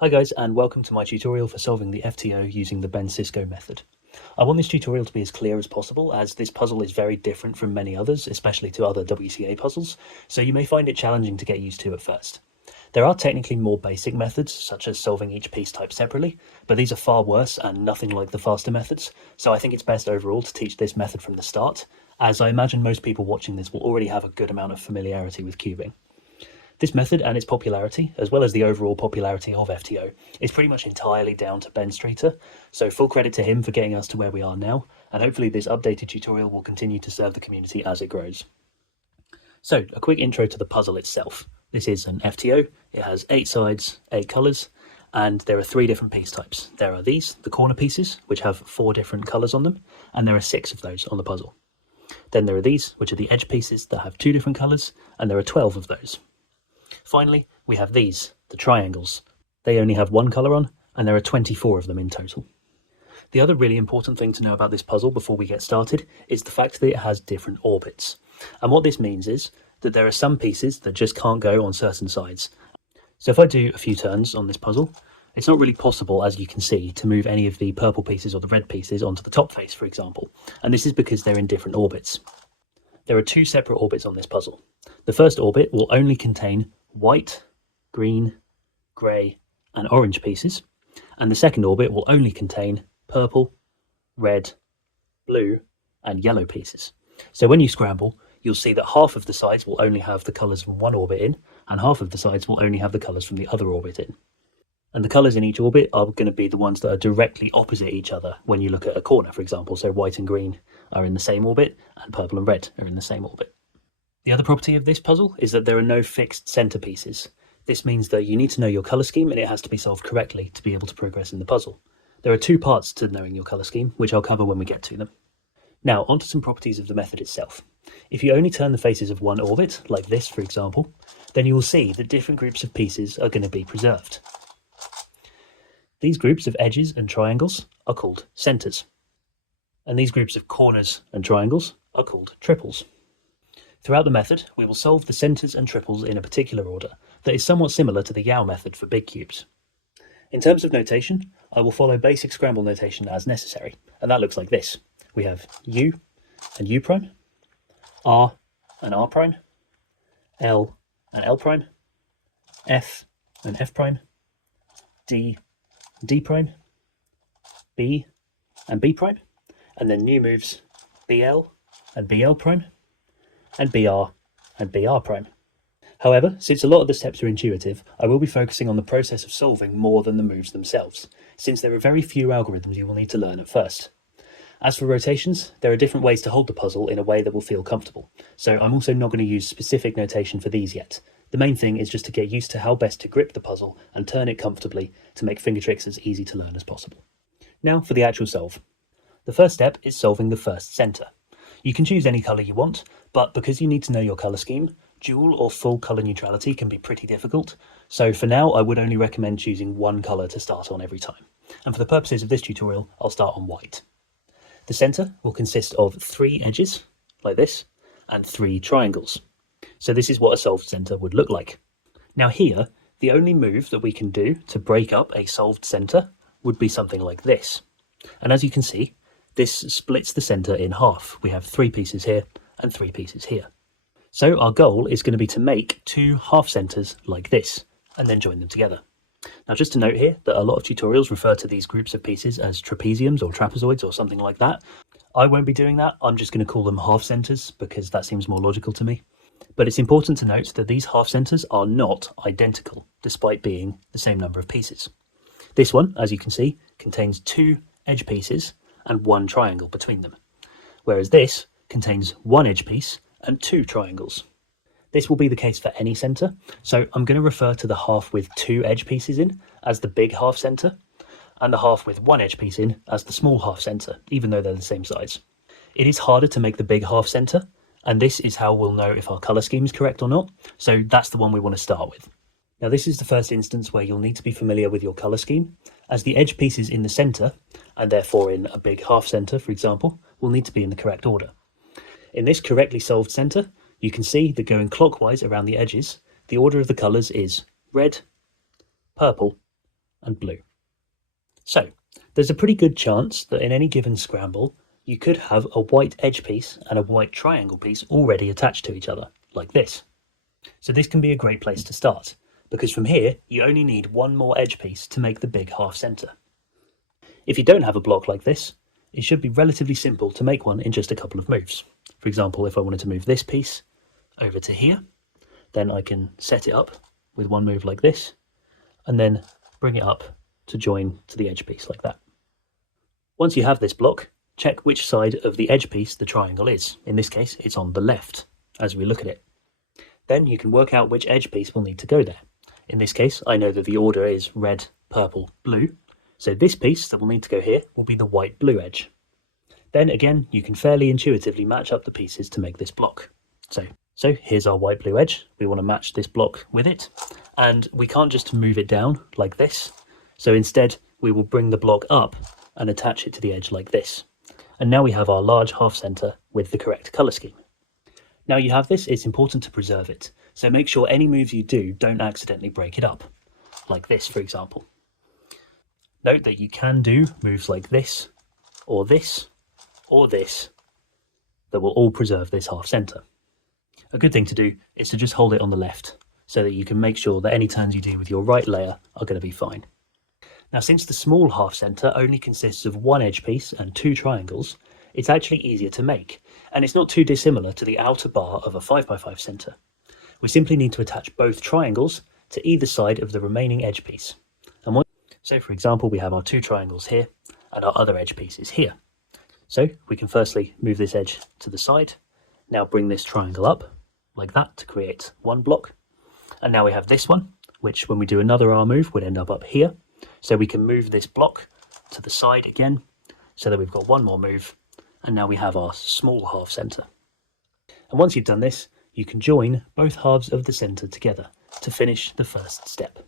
Hi guys, and welcome to my tutorial for solving the FTO using the Bencisco method. I want this tutorial to be as clear as possible, as this puzzle is very different from many others, especially to other WCA puzzles, so you may find it challenging to get used to at first. There are technically more basic methods, such as solving each piece type separately, but these are far worse and nothing like the faster methods, so I think it's best overall to teach this method from the start, as I imagine most people watching this will already have a good amount of familiarity with cubing. This method and its popularity, as well as the overall popularity of FTO, is pretty much entirely down to Ben Streeter, so full credit to him for getting us to where we are now, and hopefully this updated tutorial will continue to serve the community as it grows. So, a quick intro to the puzzle itself. This is an FTO, it has 8 sides, 8 colours, and there are 3 different piece types. There are these, the corner pieces, which have 4 different colours on them, and there are 6 of those on the puzzle. Then there are these, which are the edge pieces that have 2 different colours, and there are 12 of those. Finally, we have these, the triangles. They only have 1 colour on, and there are 24 of them in total. The other really important thing to know about this puzzle before we get started is the fact that it has different orbits. And what this means is that there are some pieces that just can't go on certain sides. So if I do a few turns on this puzzle, it's not really possible, as you can see, to move any of the purple pieces or the red pieces onto the top face, for example. And this is because they're in different orbits. There are 2 separate orbits on this puzzle. The first orbit will only contain white, green, grey and orange pieces, and the second orbit will only contain purple, red, blue and yellow pieces. So when you scramble, you'll see that half of the sides will only have the colours from one orbit in, and half of the sides will only have the colours from the other orbit in. And the colours in each orbit are going to be the ones that are directly opposite each other when you look at a corner, for example. So white and green are in the same orbit, and purple and red are in the same orbit. The other property of this puzzle is that there are no fixed centerpieces. This means that you need to know your colour scheme and it has to be solved correctly to be able to progress in the puzzle. There are 2 parts to knowing your colour scheme, which I'll cover when we get to them. Now, onto some properties of the method itself. If you only turn the faces of one orbit, like this for example, then you will see that different groups of pieces are going to be preserved. These groups of edges and triangles are called centres, and these groups of corners and triangles are called triples. Throughout the method, we will solve the centres and triples in a particular order that is somewhat similar to the Yao method for big cubes. In terms of notation, I will follow basic scramble notation as necessary, and that looks like this. We have U and U prime, R and R prime, L and L prime, F and F prime, D and D prime, B and B prime, and then new moves BL and BL prime, and BR and BR prime. However, since a lot of the steps are intuitive, I will be focusing on the process of solving more than the moves themselves, since there are very few algorithms you will need to learn at first. As for rotations, there are different ways to hold the puzzle in a way that will feel comfortable, so I'm also not going to use specific notation for these yet. The main thing is just to get used to how best to grip the puzzle and turn it comfortably to make finger tricks as easy to learn as possible. Now for the actual solve. The first step is solving the first centre. You can choose any colour you want, but because you need to know your colour scheme, dual or full colour neutrality can be pretty difficult, so for now I would only recommend choosing one colour to start on every time. And for the purposes of this tutorial, I'll start on white. The centre will consist of 3 edges, like this, and 3 triangles. So this is what a solved centre would look like. Now here, the only move that we can do to break up a solved centre would be something like this. And as you can see, this splits the centre in half. We have 3 pieces here and 3 pieces here. So our goal is going to be to make 2 half centres like this, and then join them together. Now just to note here that a lot of tutorials refer to these groups of pieces as trapeziums or trapezoids or something like that. I won't be doing that, I'm just going to call them half centres because that seems more logical to me. But it's important to note that these half centres are not identical, despite being the same number of pieces. This one, as you can see, contains 2 edge pieces and 1 triangle between them, whereas this contains 1 edge piece and 2 triangles. This will be the case for any centre, so I'm going to refer to the half with 2 edge pieces in as the big half centre, and the half with 1 edge piece in as the small half centre, even though they're the same size. It is harder to make the big half centre, and this is how we'll know if our colour scheme is correct or not, so that's the one we want to start with. Now this is the first instance where you'll need to be familiar with your colour scheme, as the edge pieces in the centre, and therefore in a big half centre for example, will need to be in the correct order. In this correctly solved centre, you can see that going clockwise around the edges, the order of the colours is red, purple, and blue. So there's a pretty good chance that in any given scramble, you could have a white edge piece and a white triangle piece already attached to each other, like this. So this can be a great place to start, because from here, you only need one more edge piece to make the big half center. If you don't have a block like this, it should be relatively simple to make one in just a couple of moves. For example, if I wanted to move this piece over to here, then I can set it up with one move like this, and then bring it up to join to the edge piece like that. Once you have this block, check which side of the edge piece the triangle is. In this case, it's on the left, as we look at it. Then you can work out which edge piece will need to go there. In this case, I know that the order is red, purple, blue, so this piece that will need to go here will be the white-blue edge. Then again, you can fairly intuitively match up the pieces to make this block. So here's our white-blue edge. We want to match this block with it, and we can't just move it down like this. So instead, we will bring the block up and attach it to the edge like this. And now we have our large half center with the correct color scheme. Now you have this, it's important to preserve it. So make sure any moves you do don't accidentally break it up, like this, for example. Note that you can do moves like this, or this, or this, that will all preserve this half center. A good thing to do is to just hold it on the left, so that you can make sure that any turns you do with your right layer are going to be fine. Now, since the small half center only consists of one edge piece and two triangles, it's actually easier to make, and it's not too dissimilar to the outer bar of a 5x5 center. We simply need to attach both triangles to either side of the remaining edge piece. So for example, we have our two triangles here, and our other edge piece is here. So we can firstly move this edge to the side, now bring this triangle up, like that, to create one block. And now we have this one, which when we do another R move would end up here. So we can move this block to the side again, so that we've got one more move, and now we have our small half center. And once you've done this, you can join both halves of the center together to finish the first step.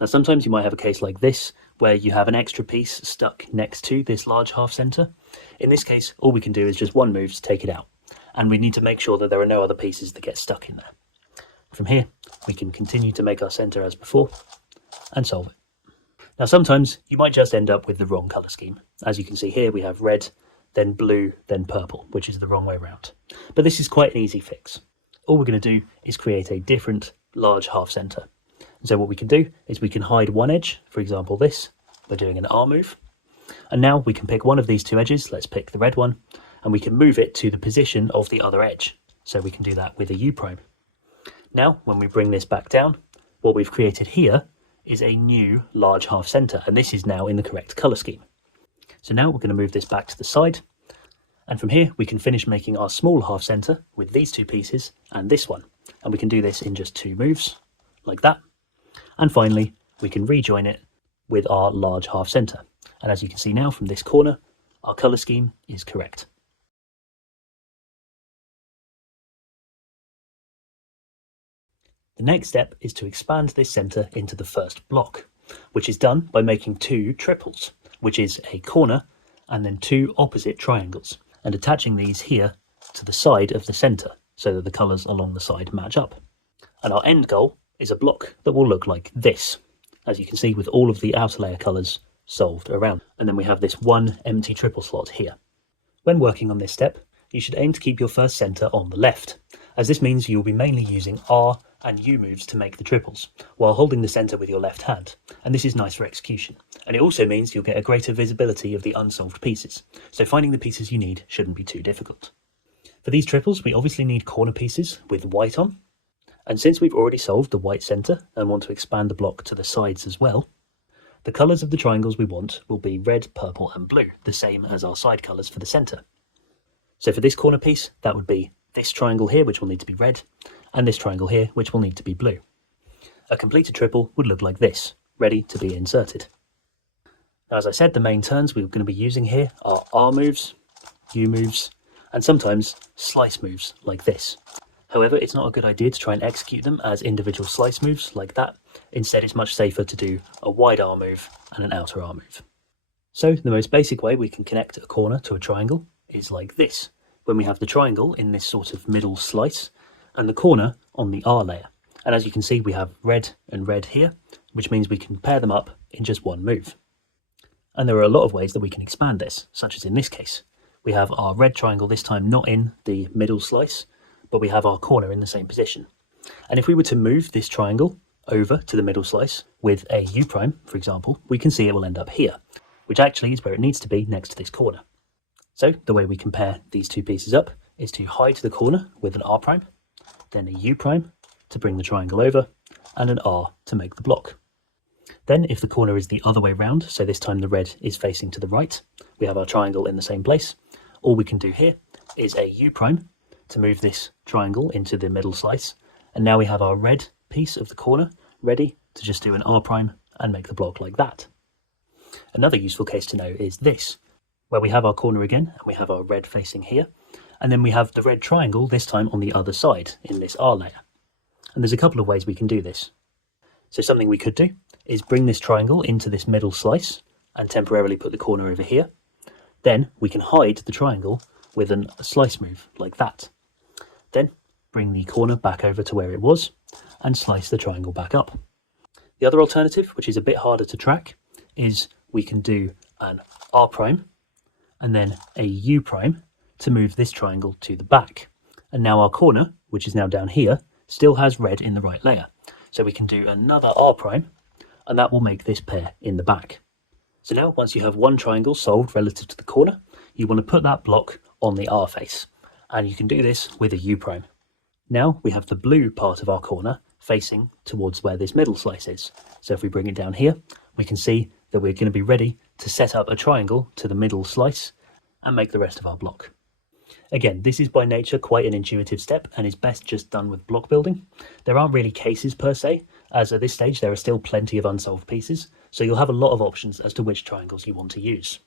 Now sometimes you might have a case like this, where you have an extra piece stuck next to this large half center. In this case, all we can do is just one move to take it out, and we need to make sure that there are no other pieces that get stuck in there. From here, we can continue to make our center as before, and solve it. Now sometimes you might just end up with the wrong color scheme. As you can see here, we have red, then blue, then purple, which is the wrong way around. But this is quite an easy fix. All we're going to do is create a different large half center. And so what we can do is we can hide one edge, for example this, by doing an R move. And now we can pick one of these two edges, let's pick the red one, and we can move it to the position of the other edge. So we can do that with a U prime. Now, when we bring this back down, what we've created here is a new large half center, and this is now in the correct color scheme. So now we're going to move this back to the side, and from here we can finish making our small half center with these two pieces and this one, and we can do this in just two moves, like that. And finally, we can rejoin it with our large half center. And as you can see now from this corner, our color scheme is correct. The next step is to expand this center into the first block, which is done by making two triples, which is a corner and then two opposite triangles, and attaching these here to the side of the center so that the colors along the side match up. And our end goal is a block that will look like this, as you can see, with all of the outer layer colors solved around. And then we have this one empty triple slot here. When working on this step, you should aim to keep your first center on the left, as this means you'll be mainly using R and U moves to make the triples, while holding the center with your left hand, and this is nice for execution. And it also means you'll get a greater visibility of the unsolved pieces, so finding the pieces you need shouldn't be too difficult. For these triples, we obviously need corner pieces with white on, and since we've already solved the white center and want to expand the block to the sides as well, the colors of the triangles we want will be red, purple and blue, the same as our side colors for the center. So for this corner piece, that would be this triangle here, which will need to be red, and this triangle here, which will need to be blue. A completed triple would look like this, ready to be inserted. Now, as I said, the main turns we're going to be using here are R moves, U moves, and sometimes slice moves like this. However, it's not a good idea to try and execute them as individual slice moves like that. Instead, it's much safer to do a wide R move and an outer R move. So the most basic way we can connect a corner to a triangle is like this, when we have the triangle in this sort of middle slice and the corner on the R layer. And as you can see, we have red and red here, which means we can pair them up in just one move. And there are a lot of ways that we can expand this, such as in this case. We have our red triangle this time not in the middle slice, but we have our corner in the same position. And if we were to move this triangle over to the middle slice with a U prime, for example, we can see it will end up here, which actually is where it needs to be next to this corner. So the way we can pair these two pieces up is to hide the corner with an R prime, then a U prime to bring the triangle over, and an R to make the block. Then if the corner is the other way round, so this time the red is facing to the right, we have our triangle in the same place. All we can do here is a U prime to move this triangle into the middle slice, and now we have our red piece of the corner ready to just do an R prime and make the block like that. Another useful case to know is this, where we have our corner again and we have our red facing here, and then we have the red triangle this time on the other side in this R layer. And there's a couple of ways we can do this. So something we could do is bring this triangle into this middle slice and temporarily put the corner over here. Then we can hide the triangle with a slice move like that. Then bring the corner back over to where it was and slice the triangle back up. The other alternative, which is a bit harder to track, is we can do an R prime and then a U prime to move this triangle to the back. And now our corner, which is now down here, still has red in the right layer. So we can do another R prime, and that will make this pair in the back. So now once you have one triangle solved relative to the corner, you want to put that block on the R face, and you can do this with a U prime. Now we have the blue part of our corner facing towards where this middle slice is. So if we bring it down here, we can see that we're going to be ready to set up a triangle to the middle slice and make the rest of our block. Again, this is by nature quite an intuitive step and is best just done with block building. There aren't really cases per se, as at this stage there are still plenty of unsolved pieces, so you'll have a lot of options as to which triangles you want to use.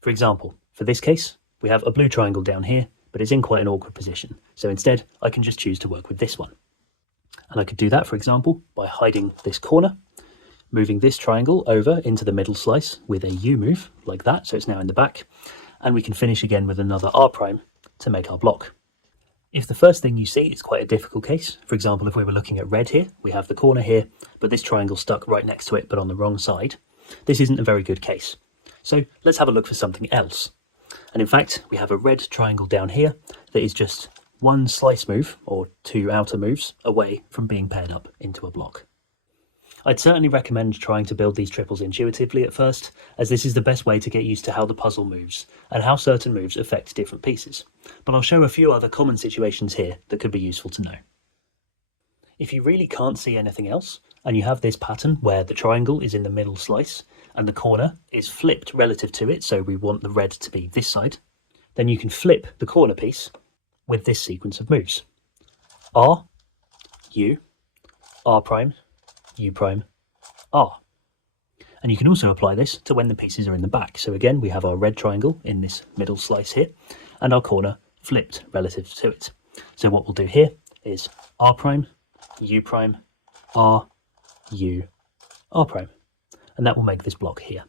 For example, for this case, we have a blue triangle down here, but it's in quite an awkward position, so instead I can just choose to work with this one. And I could do that, for example, by hiding this corner, moving this triangle over into the middle slice with a U move, like that, so it's now in the back, and we can finish again with another R prime to make our block. If the first thing you see is quite a difficult case, for example if we were looking at red here, we have the corner here, but this triangle stuck right next to it but on the wrong side, this isn't a very good case. So let's have a look for something else. And in fact we have a red triangle down here that is just one slice move, or two outer moves, away from being paired up into a block. I'd certainly recommend trying to build these triples intuitively at first, as this is the best way to get used to how the puzzle moves and how certain moves affect different pieces. But I'll show a few other common situations here that could be useful to know. If you really can't see anything else, and you have this pattern where the triangle is in the middle slice and the corner is flipped relative to it, so we want the red to be this side, then you can flip the corner piece with this sequence of moves. R, U, R prime, U prime, R. And you can also apply this to when the pieces are in the back. So again, we have our red triangle in this middle slice here, and our corner flipped relative to it. So what we'll do here is R prime, U prime, R, U, R prime. And that will make this block here.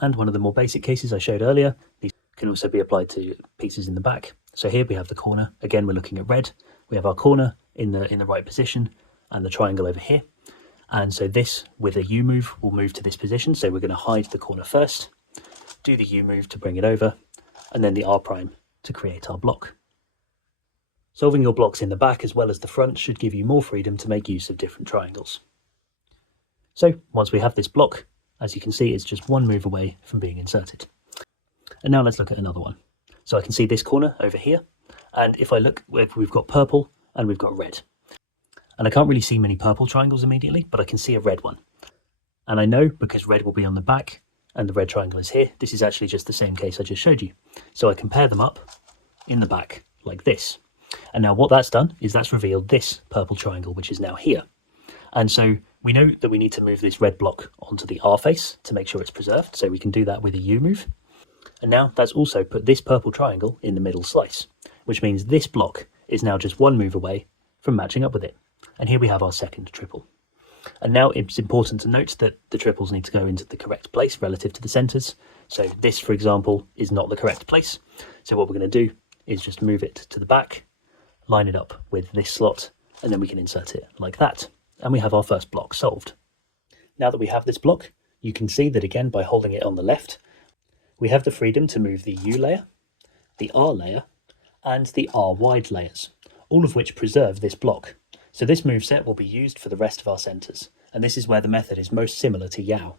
And one of the more basic cases I showed earlier, these can also be applied to pieces in the back. So here we have the corner. Again, we're looking at red. We have our corner in the right position and the triangle over here. And so this, with a U move, will move to this position. So we're going to hide the corner first, do the U move to bring it over, and then the R prime to create our block. Solving your blocks in the back as well as the front should give you more freedom to make use of different triangles. So once we have this block, as you can see, it's just one move away from being inserted. And now let's look at another one. So I can see this corner over here, and if I look, we've got purple and we've got red. And I can't really see many purple triangles immediately, but I can see a red one. And I know because red will be on the back and the red triangle is here, this is actually just the same case I just showed you. So I can pair them up in the back like this. And now what that's done is that's revealed this purple triangle, which is now here. And so we know that we need to move this red block onto the R face to make sure it's preserved. So we can do that with a U move. And now that's also put this purple triangle in the middle slice, which means this block is now just one move away from matching up with it. And here we have our second triple. And now it's important to note that the triples need to go into the correct place relative to the centers. So this, for example, is not the correct place. So what we're going to do is just move it to the back, line it up with this slot, and then we can insert it like that. And we have our first block solved. Now that we have this block, you can see that again by holding it on the left, we have the freedom to move the U layer, the R layer, and the R wide layers, all of which preserve this block. So this moveset will be used for the rest of our centers, and this is where the method is most similar to Yao.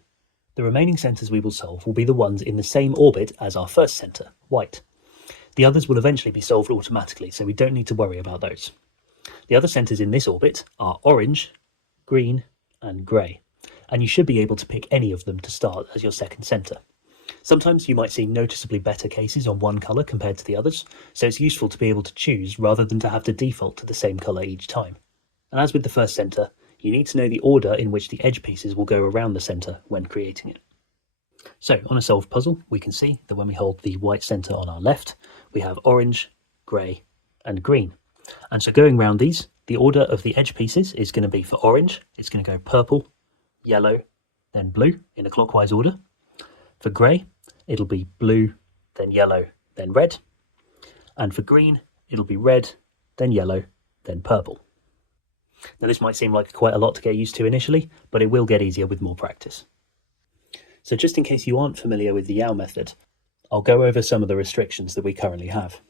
The remaining centers we will solve will be the ones in the same orbit as our first center, white. The others will eventually be solved automatically, so we don't need to worry about those. The other centers in this orbit are orange, green, and grey, and you should be able to pick any of them to start as your second center. Sometimes you might see noticeably better cases on one colour compared to the others, so it's useful to be able to choose rather than to have to default to the same colour each time. And as with the first centre, you need to know the order in which the edge pieces will go around the centre when creating it. So on a solved puzzle, we can see that when we hold the white centre on our left, we have orange, grey, and green. And so going around these, the order of the edge pieces is going to be for orange, it's going to go purple, yellow, then blue in a clockwise order. For grey, it'll be blue, then yellow, then red. And for green, it'll be red, then yellow, then purple. Now this might seem like quite a lot to get used to initially, but it will get easier with more practice. So just in case you aren't familiar with the Yao method, I'll go over some of the restrictions that we currently have.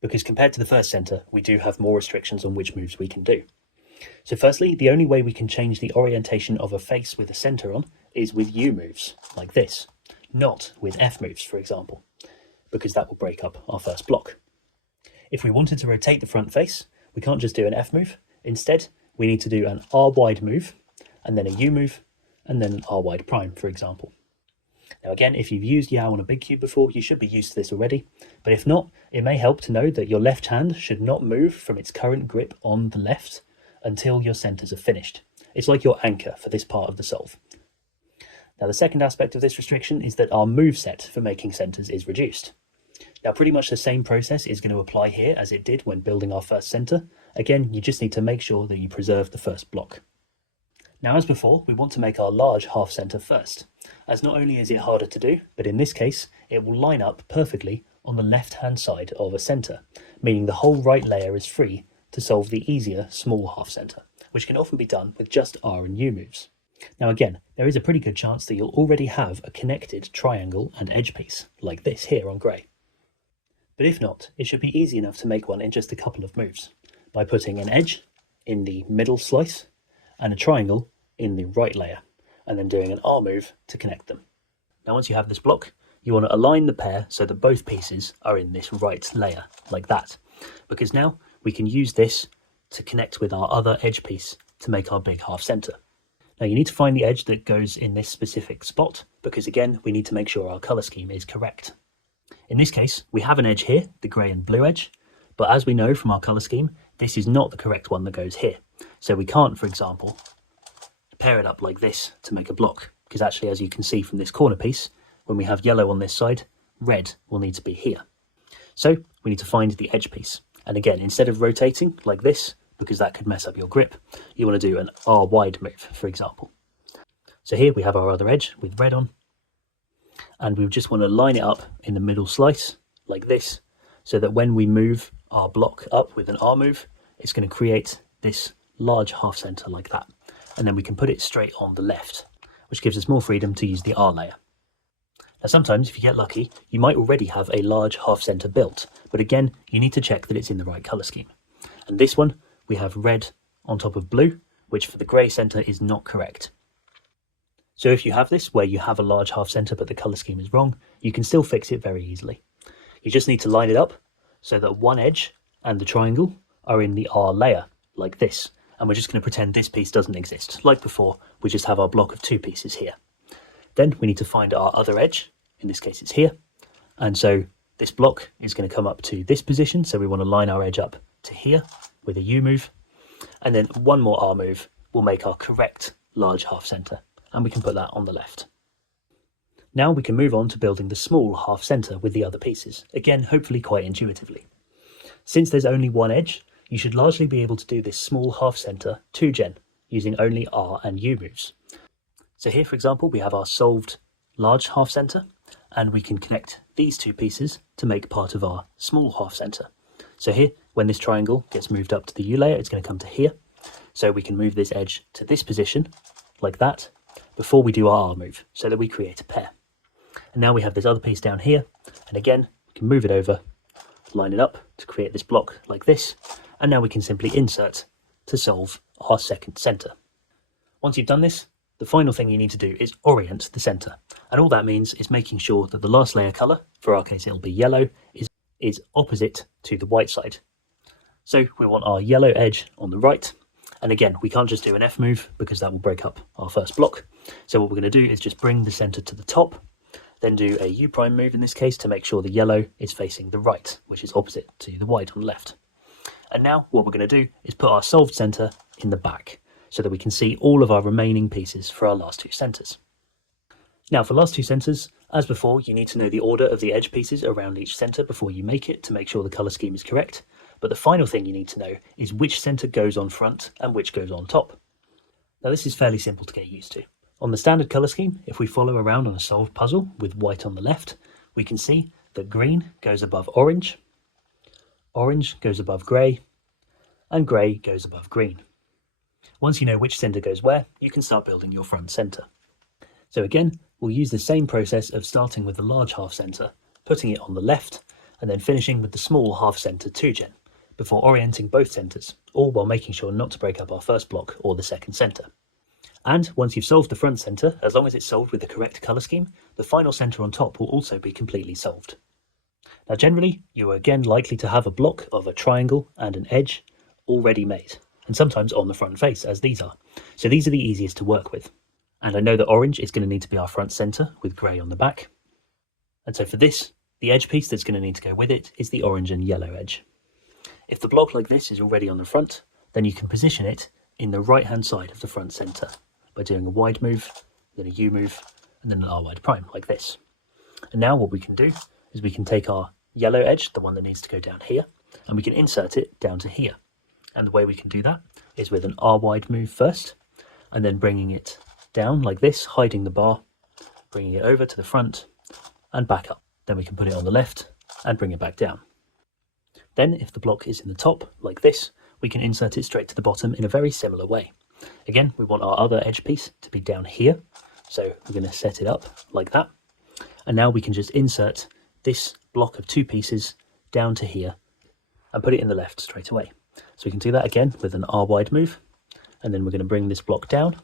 Because compared to the first center, we do have more restrictions on which moves we can do. So firstly, the only way we can change the orientation of a face with a center on is with U moves, like this, not with F moves, for example, because that will break up our first block. If we wanted to rotate the front face, we can't just do an F move. Instead, we need to do an R wide move, and then a U move, and then an R wide prime, for example. Now again, if you've used Yao on a big cube before, you should be used to this already, but if not, it may help to know that your left hand should not move from its current grip on the left until your centers are finished. It's like your anchor for this part of the solve. Now the second aspect of this restriction is that our move set for making centers is reduced. Now pretty much the same process is going to apply here as it did when building our first center. Again, you just need to make sure that you preserve the first block. Now as before, we want to make our large half center first, as not only is it harder to do, but in this case, it will line up perfectly on the left-hand side of a center, meaning the whole right layer is free to solve the easier small half center, which can often be done with just R and U moves. Now again, there is a pretty good chance that you'll already have a connected triangle and edge piece, like this here on grey. But if not, it should be easy enough to make one in just a couple of moves, by putting an edge in the middle slice and a triangle in the right layer, and then doing an R move to connect them. Now once you have this block, you want to align the pair so that both pieces are in this right layer, like that, because now we can use this to connect with our other edge piece to make our big half center. Now you need to find the edge that goes in this specific spot, because again, we need to make sure our color scheme is correct. In this case, we have an edge here, the grey and blue edge, but as we know from our color scheme, this is not the correct one that goes here. So we can't, for example, pair it up like this to make a block, because actually, as you can see from this corner piece, when we have yellow on this side, red will need to be here. So we need to find the edge piece. And again, instead of rotating like this, because that could mess up your grip, you want to do an R wide move, for example. So here we have our other edge with red on, and we just want to line it up in the middle slice like this, so that when we move our block up with an R move, it's going to create this large half center like that. And then we can put it straight on the left, which gives us more freedom to use the R layer. Now sometimes if you get lucky, you might already have a large half center built, but again, you need to check that it's in the right color scheme. And this one, we have red on top of blue, which for the grey center is not correct. So if you have this where you have a large half center but the color scheme is wrong, you can still fix it very easily. You just need to line it up so that one edge and the triangle are in the R layer, like this. And we're just going to pretend this piece doesn't exist. Like before, we just have our block of two pieces here. Then we need to find our other edge. In this case, it's here. And so this block is going to come up to this position. So we want to line our edge up to here with a U move. And then one more R move will make our correct large half center. And we can put that on the left. Now we can move on to building the small half center with the other pieces. Again, hopefully quite intuitively. Since there's only one edge, you should largely be able to do this small half center 2-gen using only R and U moves. So here, for example, we have our solved large half center, and we can connect these two pieces to make part of our small half center. So here, when this triangle gets moved up to the U layer, it's going to come to here. So we can move this edge to this position, like that, before we do our R move, so that we create a pair. And now we have this other piece down here, and again, we can move it over, line it up to create this block like this, and now we can simply insert to solve our second center. Once you've done this, the final thing you need to do is orient the center. And all that means is making sure that the last layer color, for our case it'll be yellow, is opposite to the white side. So we want our yellow edge on the right. And again, we can't just do an F move because that will break up our first block. So what we're going to do is just bring the center to the top, then do a U prime move in this case to make sure the yellow is facing the right, which is opposite to the white on the left. And now what we're going to do is put our solved center in the back so that we can see all of our remaining pieces for our last two centers. Now for last two centers, as before, you need to know the order of the edge pieces around each center before you make it to make sure the color scheme is correct. But the final thing you need to know is which center goes on front and which goes on top. Now this is fairly simple to get used to. On the standard color scheme, if we follow around on a solved puzzle with white on the left, we can see that green goes above orange, orange goes above grey, and grey goes above green. Once you know which center goes where, you can start building your front center. So again, we'll use the same process of starting with the large half center, putting it on the left, and then finishing with the small half center 2gen, before orienting both centers, all while making sure not to break up our first block or the second center. And once you've solved the front center, as long as it's solved with the correct color scheme, the final center on top will also be completely solved. Now generally, you are again likely to have a block of a triangle and an edge already made, and sometimes on the front face, as these are. So these are the easiest to work with. And I know that orange is going to need to be our front center with grey on the back. And so for this, the edge piece that's going to need to go with it is the orange and yellow edge. If the block like this is already on the front, then you can position it in the right-hand side of the front center by doing a wide move, then a U move, and then an R wide prime, like this. And now what we can do is we can take our yellow edge, the one that needs to go down here, and we can insert it down to here. And the way we can do that is with an R wide move first, and then bringing it down like this, hiding the bar, bringing it over to the front and back up. Then we can put it on the left and bring it back down. Then if the block is in the top like this, we can insert it straight to the bottom in a very similar way. Again, we want our other edge piece to be down here. So we're going to set it up like that. And now we can just insert this block of two pieces down to here and put it in the left straight away. So we can do that again with an R wide move. And then we're going to bring this block down.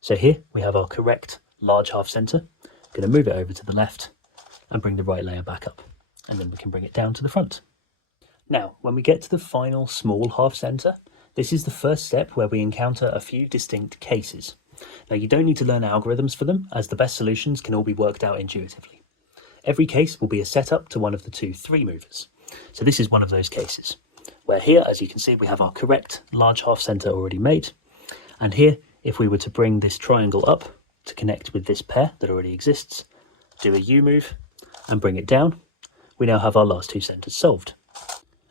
So here we have our correct large half center. Going to move it over to the left and bring the right layer back up. And then we can bring it down to the front. Now, when we get to the final small half center, this is the first step where we encounter a few distinct cases. Now, you don't need to learn algorithms for them, as the best solutions can all be worked out intuitively. Every case will be a setup to one of the two 3 movers. So this is one of those cases, where here, as you can see, we have our correct large half center already made. And here, if we were to bring this triangle up to connect with this pair that already exists, do a U move and bring it down, we now have our last two centers solved.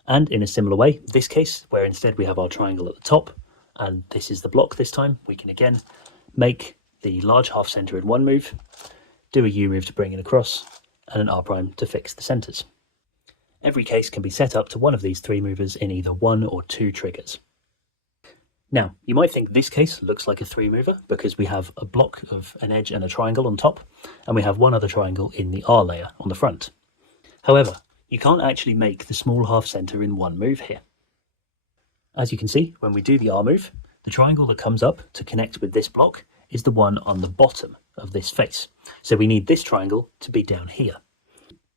And in a similar way, this case, where instead we have our triangle at the top, and this is the block this time, we can again make the large half center in one move, do a U move to bring it across, and an R prime to fix the centers. Every case can be set up to one of these 3 movers in either 1 or 2 triggers. Now, you might think this case looks like a 3 mover because we have a block of an edge and a triangle on top, and we have one other triangle in the R layer on the front. However, you can't actually make the small half center in one move here. As you can see, when we do the R move, the triangle that comes up to connect with this block is the one on the bottom of this face. So we need this triangle to be down here.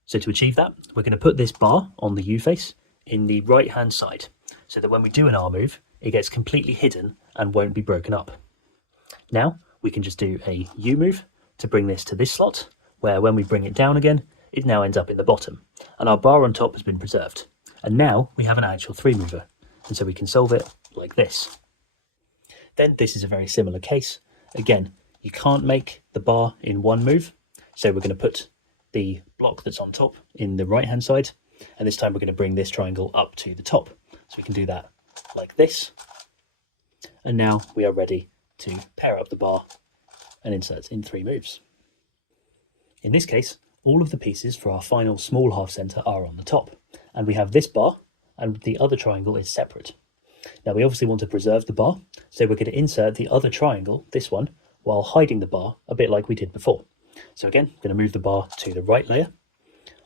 So to achieve that, we're going to put this bar on the U face in the right hand side, so that when we do an R move, it gets completely hidden and won't be broken up. Now we can just do a U move to bring this to this slot, where when we bring it down again, it now ends up in the bottom, and our bar on top has been preserved. And now we have an actual 3 mover, and so we can solve it like this. Then this is a very similar case. Again, you can't make the bar in one move, so we're going to put the block that's on top in the right hand side, and this time we're going to bring this triangle up to the top. So we can do that like this, and now we are ready to pair up the bar and insert in 3 moves. In this case, all of the pieces for our final small half center are on the top, and we have this bar and the other triangle is separate. Now we obviously want to preserve the bar, so we're going to insert the other triangle, this one, while hiding the bar, a bit like we did before. So again, I'm going to move the bar to the right layer,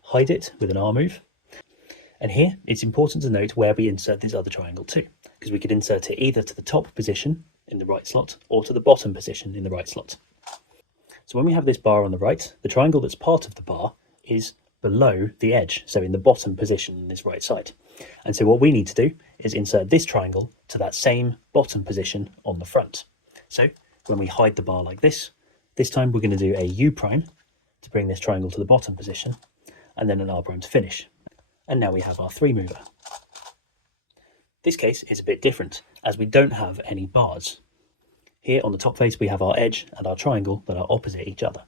hide it with an R move, and here it's important to note where we insert this other triangle to, because we could insert it either to the top position in the right slot or to the bottom position in the right slot. So when we have this bar on the right, the triangle that's part of the bar is below the edge, so in the bottom position in this right side. And so what we need to do is insert this triangle to that same bottom position on the front. So when we hide the bar like this time we're going to do a U prime to bring this triangle to the bottom position, and then an R prime to finish. And now we have our 3 mover. This case is a bit different, as we don't have any bars. Here on the top face we have our edge and our triangle that are opposite each other.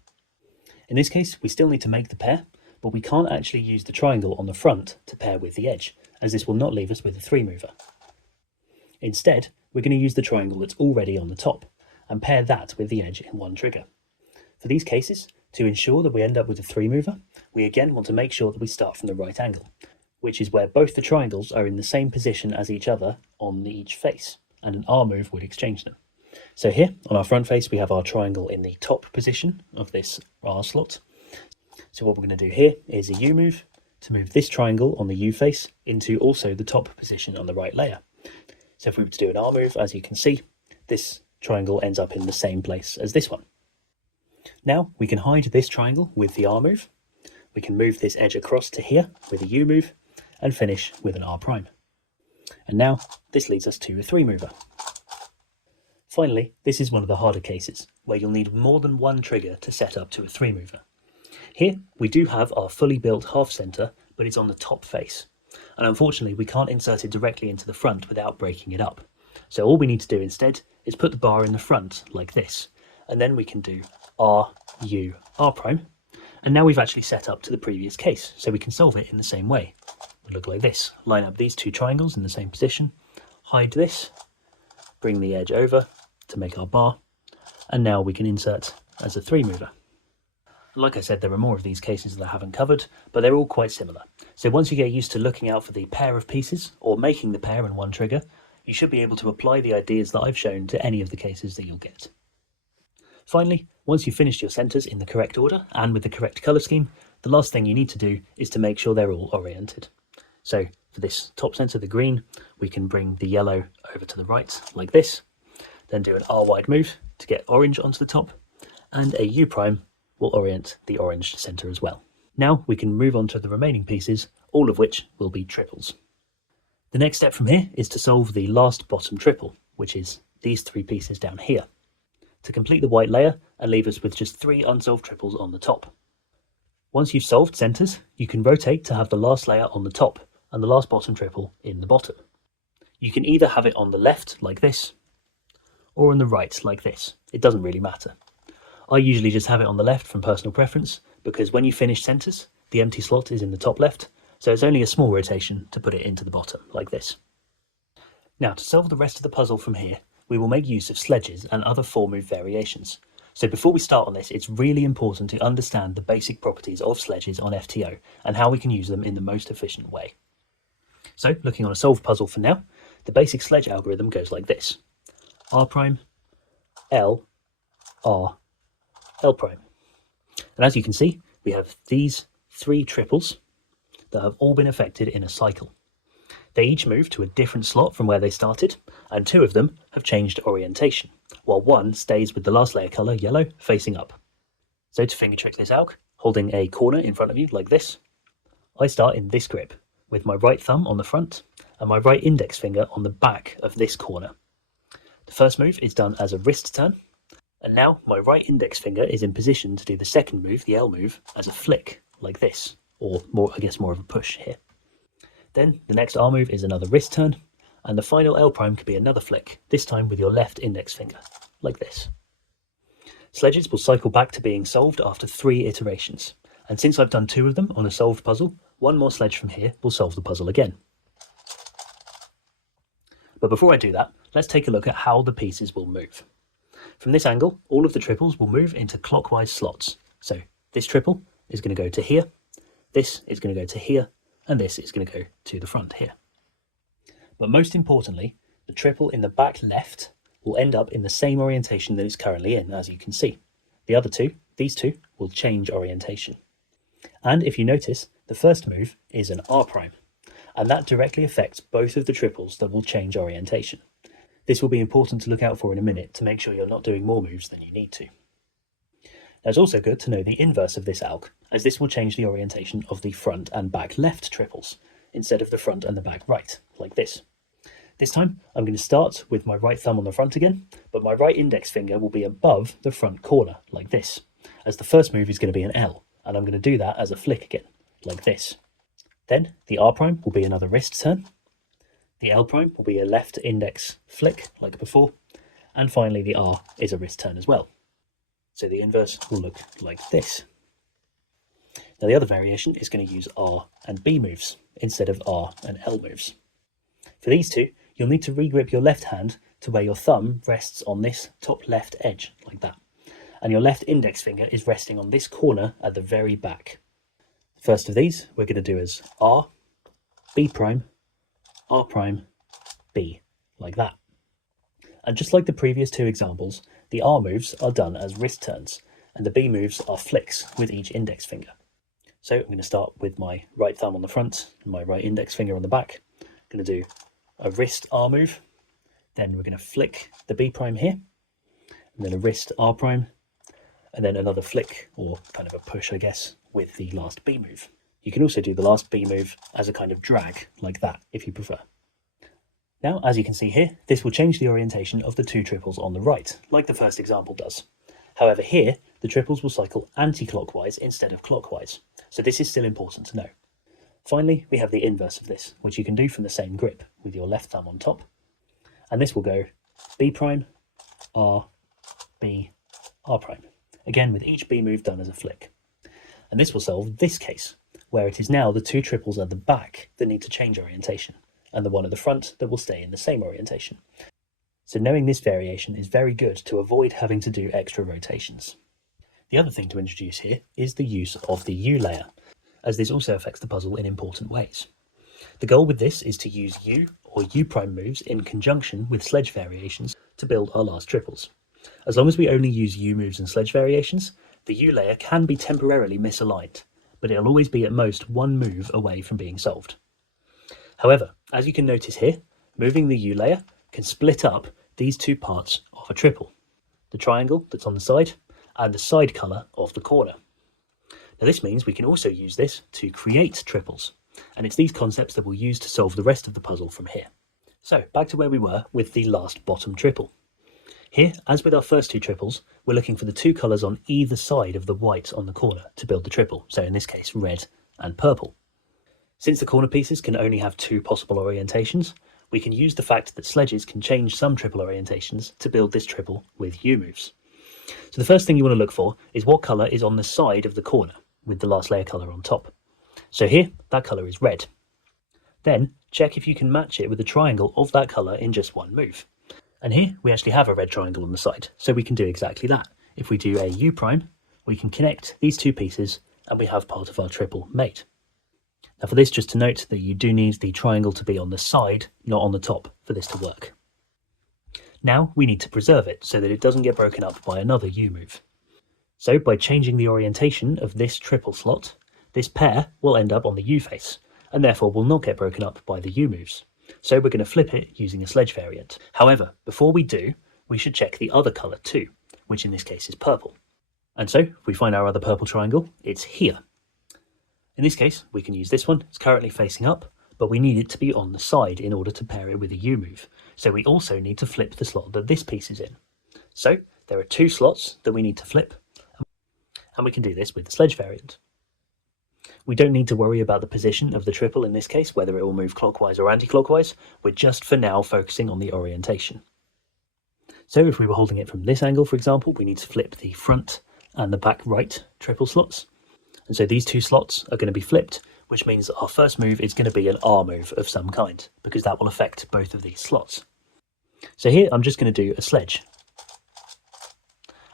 In this case we still need to make the pair, but we can't actually use the triangle on the front to pair with the edge, as this will not leave us with a 3 mover. Instead, we're going to use the triangle that's already on the top, and pair that with the edge in one trigger. For these cases, to ensure that we end up with a 3 mover, we again want to make sure that we start from the right angle, which is where both the triangles are in the same position as each other on each face, and an R move would exchange them. So here, on our front face, we have our triangle in the top position of this R slot. So what we're going to do here is a U move to move this triangle on the U face into also the top position on the right layer. So if we were to do an R move, as you can see, this triangle ends up in the same place as this one. Now we can hide this triangle with the R move. We can move this edge across to here with a U move and finish with an R prime. And now this leads us to a 3 mover. Finally, this is one of the harder cases where you'll need more than one trigger to set up to a 3 mover. Here we do have our fully built half center, but it's on the top face. And unfortunately we can't insert it directly into the front without breaking it up. So all we need to do instead is put the bar in the front like this, and then we can do R, U, R prime. And now we've actually set up to the previous case, so we can solve it in the same way. It look like this. Line up these 2 triangles in the same position, hide this, bring the edge over to make our bar, and now we can insert as a 3 mover. Like I said, there are more of these cases that I haven't covered, but they're all quite similar. So once you get used to looking out for the pair of pieces, or making the pair in one trigger, you should be able to apply the ideas that I've shown to any of the cases that you'll get. Finally, once you've finished your centers in the correct order and with the correct color scheme, the last thing you need to do is to make sure they're all oriented. So for this top center, the green, we can bring the yellow over to the right like this, then do an R wide move to get orange onto the top, and a U prime will orient the orange center as well. Now we can move on to the remaining pieces, all of which will be triples. The next step from here is to solve the last bottom triple, which is these 3 pieces down here, to complete the white layer and leave us with just 3 unsolved triples on the top. Once you've solved centers, you can rotate to have the last layer on the top and the last bottom triple in the bottom. You can either have it on the left like this, or on the right like this. It doesn't really matter. I usually just have it on the left from personal preference, because when you finish centers, the empty slot is in the top left, so it's only a small rotation to put it into the bottom like this. Now to solve the rest of the puzzle from here, we will make use of sledges and other 4-move variations. So before we start on this, it's really important to understand the basic properties of sledges on FTO and how we can use them in the most efficient way. So looking on a solved puzzle for now, the basic sledge algorithm goes like this: R prime, L, R, L prime. And as you can see, we have these 3 triples that have all been affected in a cycle. They each move to a different slot from where they started, and 2 of them have changed orientation, while 1 stays with the last layer color, yellow, facing up. So to finger trick this out, holding a corner in front of you like this, I start in this grip, with my right thumb on the front and my right index finger on the back of this corner. The first move is done as a wrist turn, and now my right index finger is in position to do the second move, the L move, as a flick, like this, or more of a push here. Then the next R move is another wrist turn, and the final L prime could be another flick, this time with your left index finger, like this. Sledges will cycle back to being solved after 3 iterations, and since I've done 2 of them on a solved puzzle, 1 more sledge from here will solve the puzzle again. But before I do that, let's take a look at how the pieces will move. From this angle, all of the triples will move into clockwise slots. So this triple is going to go to here, this is going to go to here, and this is going to go to the front here. But most importantly, the triple in the back left will end up in the same orientation that it's currently in, as you can see. The other two, these two, will change orientation. And if you notice, the first move is an R prime, and that directly affects both of the triples that will change orientation. This will be important to look out for in a minute to make sure you're not doing more moves than you need to. Now, it's also good to know the inverse of this alg, as this will change the orientation of the front and back left triples, instead of the front and the back right, like this. This time, I'm going to start with my right thumb on the front again, but my right index finger will be above the front corner, like this, as the first move is going to be an L, and I'm going to do that as a flick again, like this. Then the R prime will be another wrist turn, the L prime will be a left index flick, like before, and finally the R is a wrist turn as well. So the inverse will look like this. Now the other variation is going to use R and B moves instead of R and L moves. For these two, you'll need to regrip your left hand to where your thumb rests on this top left edge, like that. And your left index finger is resting on this corner at the very back. The first of these we're going to do as R, B prime, R prime, B, like that. And just like the previous two examples, the R moves are done as wrist turns, and the B moves are flicks with each index finger. So I'm going to start with my right thumb on the front and my right index finger on the back. I'm going to do a wrist R move, then we're going to flick the B prime here, and then a wrist R prime, and then another flick, or kind of a push, I guess, with the last B move. You can also do the last B move as a kind of drag, like that, if you prefer. Now, as you can see here, this will change the orientation of the two triples on the right, like the first example does. However, here, the triples will cycle anti-clockwise instead of clockwise, so this is still important to know. Finally, we have the inverse of this, which you can do from the same grip, with your left thumb on top. And this will go B prime, R, B, R prime. Again, with each B move done as a flick. And this will solve this case, where it is now the two triples at the back that need to change orientation, and the one at the front that will stay in the same orientation. So knowing this variation is very good to avoid having to do extra rotations. The other thing to introduce here is the use of the U layer, as this also affects the puzzle in important ways. The goal with this is to use U or U prime moves in conjunction with sledge variations to build our last triples. As long as we only use U moves and sledge variations, the U layer can be temporarily misaligned, but it'll always be at most one move away from being solved. However, as you can notice here, moving the U layer can split up these two parts of a triple, the triangle that's on the side and the side colour of the corner. Now this means we can also use this to create triples, and it's these concepts that we'll use to solve the rest of the puzzle from here. So back to where we were with the last bottom triple. Here, as with our first two triples, we're looking for the two colours on either side of the white on the corner to build the triple, so in this case red and purple. Since the corner pieces can only have two possible orientations, we can use the fact that sledges can change some triple orientations to build this triple with U moves. So the first thing you want to look for is what colour is on the side of the corner, with the last layer colour on top. So here, that colour is red. Then, check if you can match it with a triangle of that colour in just one move. And here, we actually have a red triangle on the side, so we can do exactly that. If we do a U prime, we can connect these two pieces, and we have part of our triple made. Now for this, just to note that you do need the triangle to be on the side, not on the top, for this to work. Now we need to preserve it so that it doesn't get broken up by another U move. So by changing the orientation of this triple slot, this pair will end up on the U face, and therefore will not get broken up by the U moves. So we're going to flip it using a sledge variant. However, before we do, we should check the other colour too, which in this case is purple. And so, if we find our other purple triangle, it's here. In this case, we can use this one. It's currently facing up, but we need it to be on the side in order to pair it with a U move. So we also need to flip the slot that this piece is in. So there are two slots that we need to flip, and we can do this with the sledge variant. We don't need to worry about the position of the triple in this case, whether it will move clockwise or anti-clockwise. We're just for now focusing on the orientation. So if we were holding it from this angle, for example, we need to flip the front and the back right triple slots. And so these two slots are going to be flipped, which means that our first move is going to be an R move of some kind, because that will affect both of these slots. So here I'm just going to do a sledge.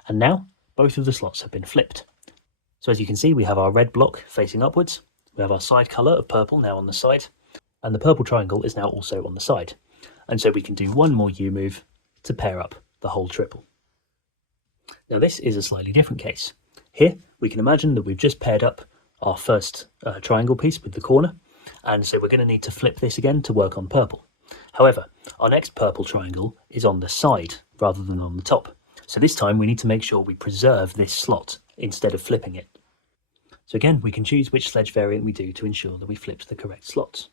And now both of the slots have been flipped. So as you can see, we have our red block facing upwards. We have our side colour of purple now on the side. And the purple triangle is now also on the side. And so we can do one more U move to pair up the whole triple. Now this is a slightly different case. Here we can imagine that we've just paired up our first triangle piece with the corner, and so we're going to need to flip this again to work on purple. However, our next purple triangle is on the side rather than on the top. So this time we need to make sure we preserve this slot instead of flipping it. So again, we can choose which sledge variant we do to ensure that we flip the correct slots.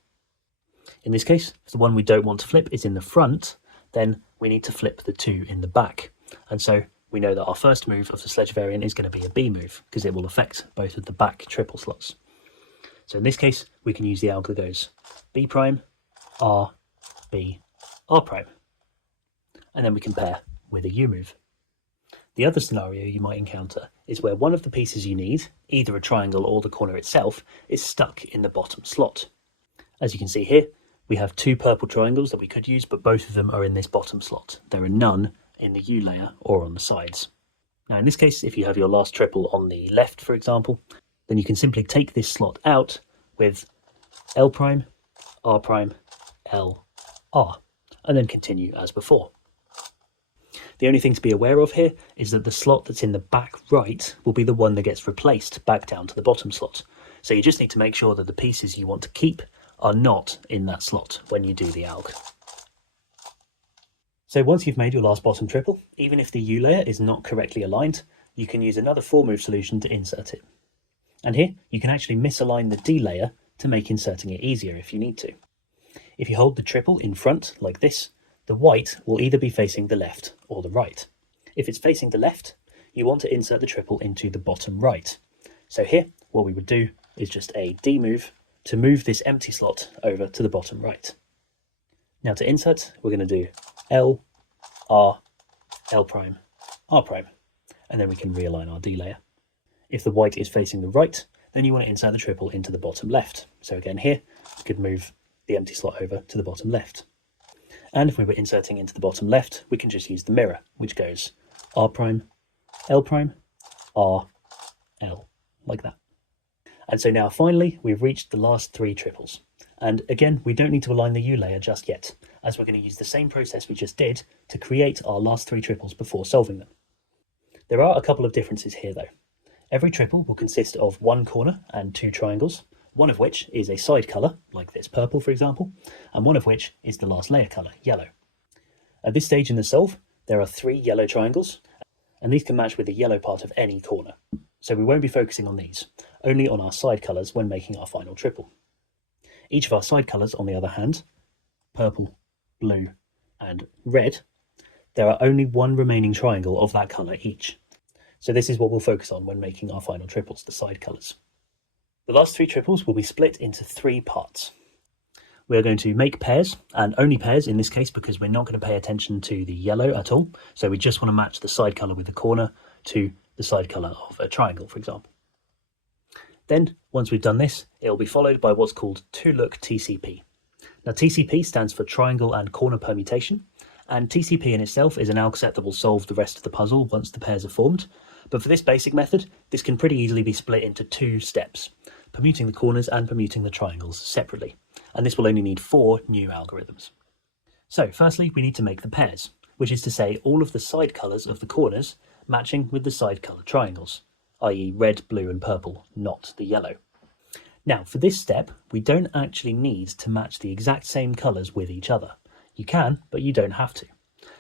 In this case, if the one we don't want to flip is in the front, then we need to flip the two in the back. And so we know that our first move of the sledge variant is going to be a B move because it will affect both of the back triple slots. So in this case, we can use the alg that goes B prime, R, B, R prime. And then we can pair with a U move. The other scenario you might encounter is where one of the pieces you need, either a triangle or the corner itself, is stuck in the bottom slot. As you can see here, we have two purple triangles that we could use, but both of them are in this bottom slot. There are none in the U layer or on the sides. Now in this case, if you have your last triple on the left, for example, then you can simply take this slot out with L prime, R prime, L, R, and then continue as before. The only thing to be aware of here is that the slot that's in the back right will be the one that gets replaced back down to the bottom slot. So you just need to make sure that the pieces you want to keep are not in that slot when you do the alg. So once you've made your last bottom triple, even if the U layer is not correctly aligned, you can use another 4-move solution to insert it. And here you can actually misalign the D layer to make inserting it easier if you need to. If you hold the triple in front like this, the white will either be facing the left or the right. If it's facing the left, you want to insert the triple into the bottom right. So here, what we would do is just a D move to move this empty slot over to the bottom right. Now to insert, we're going to do L, R, L prime, R prime, and then we can realign our D layer. If the white is facing the right, then you want to insert the triple into the bottom left. So again here, we could move the empty slot over to the bottom left. And if we were inserting into the bottom left, we can just use the mirror, which goes R prime, L prime, R, L, like that. And so now finally, we've reached the last 3 triples. And again, we don't need to align the U layer just yet, as we're going to use the same process we just did to create our last 3 triples before solving them. There are a couple of differences here though. Every triple will consist of 1 corner and 2 triangles, one of which is a side colour, like this purple for example, and one of which is the last layer colour, yellow. At this stage in the solve, there are 3 yellow triangles, and these can match with the yellow part of any corner. So we won't be focusing on these, only on our side colours when making our final triple. Each of our side colours, on the other hand, purple, blue, and red, there are only 1 remaining triangle of that colour each. So this is what we'll focus on when making our final triples, the side colours. The last 3 triples will be split into 3 parts. We're going to make pairs, and only pairs in this case because we're not going to pay attention to the yellow at all. So we just want to match the side colour with the corner to the side colour of a triangle, for example. Then, once we've done this, it will be followed by what's called to-look TCP. Now TCP stands for triangle and corner permutation, and TCP in itself is an algorithm that will solve the rest of the puzzle once the pairs are formed. But for this basic method, this can pretty easily be split into 2 steps, permuting the corners and permuting the triangles separately. And this will only need 4 new algorithms. So firstly, we need to make the pairs, which is to say all of the side colours of the corners matching with the side colour triangles, i.e. red, blue and purple, not the yellow. Now for this step, we don't actually need to match the exact same colours with each other. You can, but you don't have to.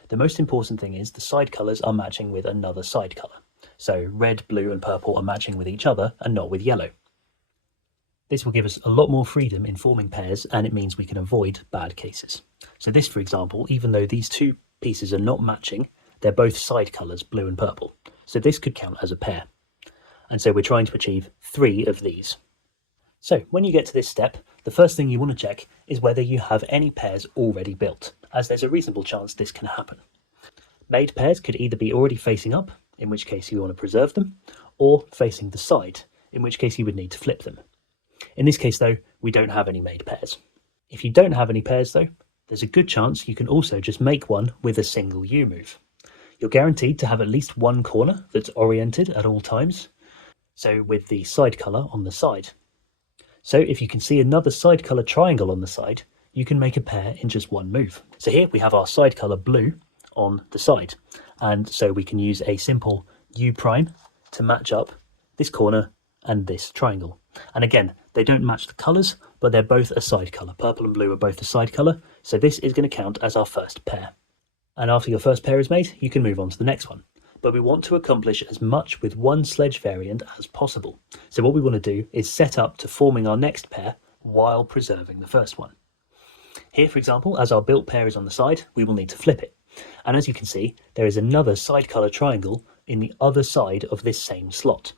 The most important thing is the side colours are matching with another side colour. So red, blue and purple are matching with each other and not with yellow. This will give us a lot more freedom in forming pairs, and it means we can avoid bad cases. So this, for example, even though these 2 pieces are not matching, they're both side colours, blue and purple. So this could count as a pair. And so we're trying to achieve 3 of these. So when you get to this step, the first thing you want to check is whether you have any pairs already built, as there's a reasonable chance this can happen. Made pairs could either be already facing up, in which case you want to preserve them, or facing the side, in which case you would need to flip them. In this case though, we don't have any made pairs. If you don't have any pairs though, there's a good chance you can also just make one with a single U move. You're guaranteed to have at least 1 corner that's oriented at all times, so with the side colour on the side. So if you can see another side colour triangle on the side, you can make a pair in just one move. So here we have our side colour blue on the side, and so we can use a simple U prime to match up this corner and this triangle. And again, they don't match the colours, but they're both a side colour. Purple and blue are both a side colour, so this is going to count as our first pair. And after your first pair is made, you can move on to the next one. But we want to accomplish as much with one sledge variant as possible. So what we want to do is set up to forming our next pair while preserving the first one. Here, for example, as our built pair is on the side, we will need to flip it. And as you can see, there is another side colour triangle in the other side of this same slot.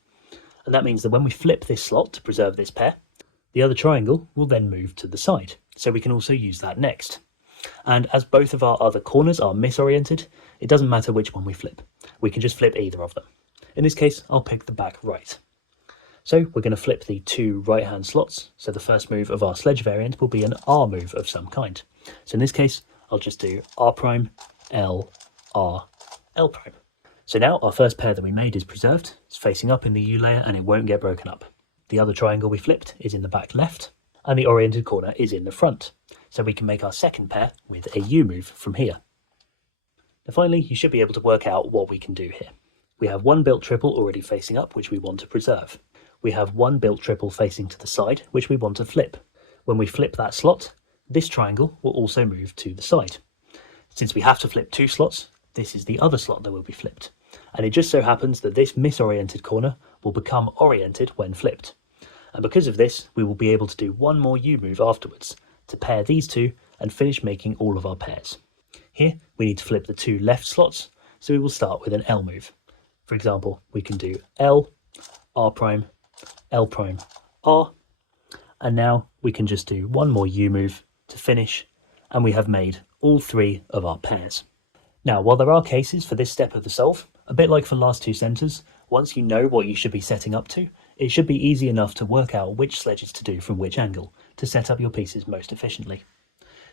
And that means that when we flip this slot to preserve this pair, the other triangle will then move to the side. So we can also use that next. And as both of our other corners are misoriented, it doesn't matter which one we flip. We can just flip either of them. In this case, I'll pick the back right. So we're going to flip the two right-hand slots. So the first move of our sledge variant will be an R move of some kind. So in this case, I'll just do R prime, L, R, L prime. So now our first pair that we made is preserved. It's facing up in the U layer and it won't get broken up. The other triangle we flipped is in the back left and the oriented corner is in the front. So we can make our second pair with a U move from here. Now finally, you should be able to work out what we can do here. We have one built triple already facing up, which we want to preserve. We have one built triple facing to the side, which we want to flip. When we flip that slot, this triangle will also move to the side. Since we have to flip two slots, this is the other slot that will be flipped. And it just so happens that this misoriented corner will become oriented when flipped. And because of this, we will be able to do one more U move afterwards to pair these two and finish making all of our pairs. Here, we need to flip the two left slots, so we will start with an L move. For example, we can do L, R prime, L prime, R, and now we can just do one more U move to finish, and we have made all three of our pairs. Now, while there are cases for this step of the solve, a bit like for last two centres, once you know what you should be setting up to, it should be easy enough to work out which sledges to do from which angle to set up your pieces most efficiently.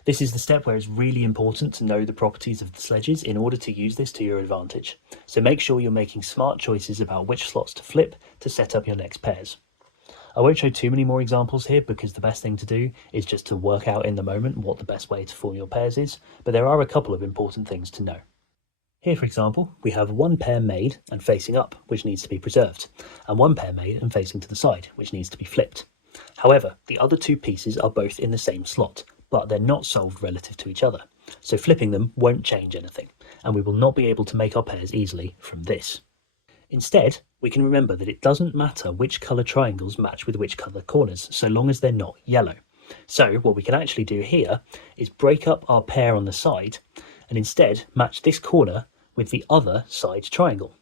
This is the step where it's really important to know the properties of the sledges in order to use this to your advantage. So make sure you're making smart choices about which slots to flip to set up your next pairs. I won't show too many more examples here because the best thing to do is just to work out in the moment what the best way to form your pairs is, but there are a couple of important things to know. Here, for example, we have one pair made and facing up, which needs to be preserved, and one pair made and facing to the side, which needs to be flipped. However, the other two pieces are both in the same slot, but they're not solved relative to each other, so flipping them won't change anything, and we will not be able to make our pairs easily from this. Instead, we can remember that it doesn't matter which colour triangles match with which colour corners, so long as they're not yellow. So what we can actually do here is break up our pair on the side, and instead match this corner with the other side triangle.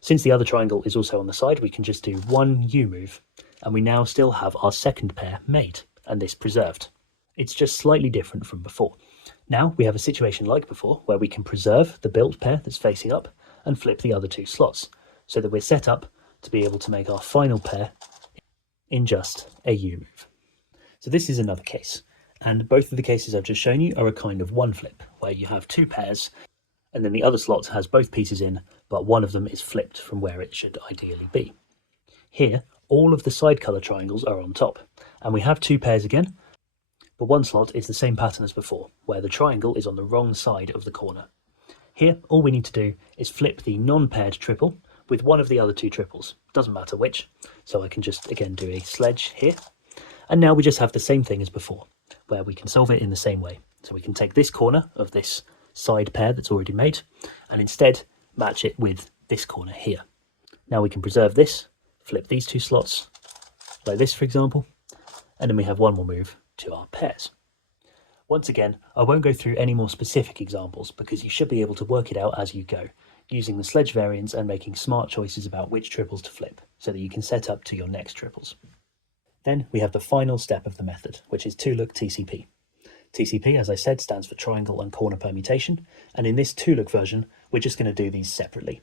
Since the other triangle is also on the side, we can just do one U move, and we now still have our second pair made, and this preserved. It's just slightly different from before. Now we have a situation like before, where we can preserve the built pair that's facing up, and flip the other two slots, so that we're set up to be able to make our final pair in just a U move. So this is another case, and both of the cases I've just shown you are a kind of one flip, where you have two pairs, and then the other slot has both pieces in, but one of them is flipped from where it should ideally be. Here, all of the side colour triangles are on top, and we have two pairs again, but one slot is the same pattern as before, where the triangle is on the wrong side of the corner. Here, all we need to do is flip the non-paired triple with one of the other two triples. Doesn't matter which, so I can just again do a sledge here, and now we just have the same thing as before, where we can solve it in the same way. So we can take this corner of this side pair that's already made, and instead match it with this corner here. Now we can preserve this, flip these two slots, like this for example, and then we have one more move to our pairs. Once again, I won't go through any more specific examples because you should be able to work it out as you go, using the sledge variants and making smart choices about which triples to flip, so that you can set up to your next triples. Then we have the final step of the method, which is 2-look TCP. TCP, as I said, stands for triangle and corner permutation, and in this 2-look version, we're just going to do these separately.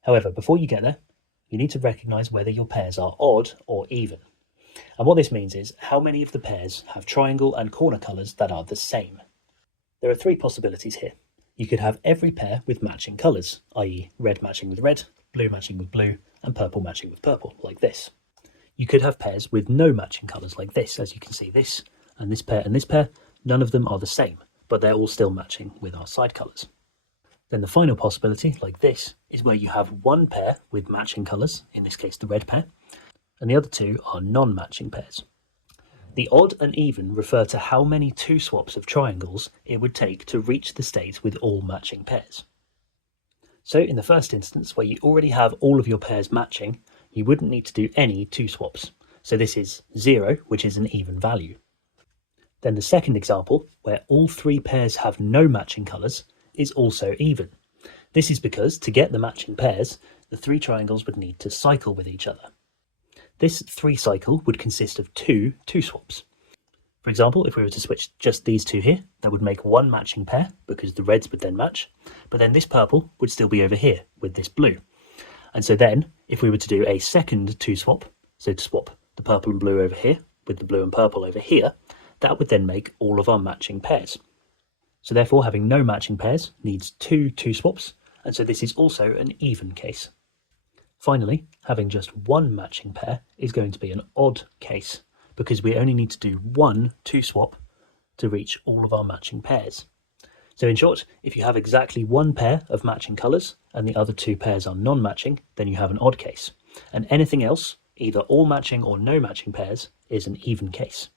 However, before you get there, you need to recognise whether your pairs are odd or even. And what this means is how many of the pairs have triangle and corner colours that are the same. There are three possibilities here. You could have every pair with matching colours, i.e. red matching with red, blue matching with blue, and purple matching with purple, like this. You could have pairs with no matching colours like this. As you can see, this and this pair, none of them are the same, but they're all still matching with our side colours. Then the final possibility, like this, is where you have one pair with matching colours, in this case the red pair, and the other two are non-matching pairs. The odd and even refer to how many two swaps of triangles it would take to reach the state with all matching pairs. So in the first instance, where you already have all of your pairs matching, you wouldn't need to do any two swaps. So this is 0, which is an even value. Then the second example, where all three pairs have no matching colours, is also even. This is because to get the matching pairs, the three triangles would need to cycle with each other. This 3 cycle would consist of two swaps. For example, if we were to switch just these two here, that would make one matching pair because the reds would then match, but then this purple would still be over here with this blue. And so then, if we were to do a second 2 swap, so to swap the purple and blue over here with the blue and purple over here, that would then make all of our matching pairs. So therefore, having no matching pairs needs two swaps, and so this is also an even case. Finally, having just one matching pair is going to be an odd case, because we only need to do one 2 swap to reach all of our matching pairs. So in short, if you have exactly one pair of matching colours and the other 2 pairs are non-matching, then you have an odd case. And anything else, either all matching or no matching pairs, is an even case.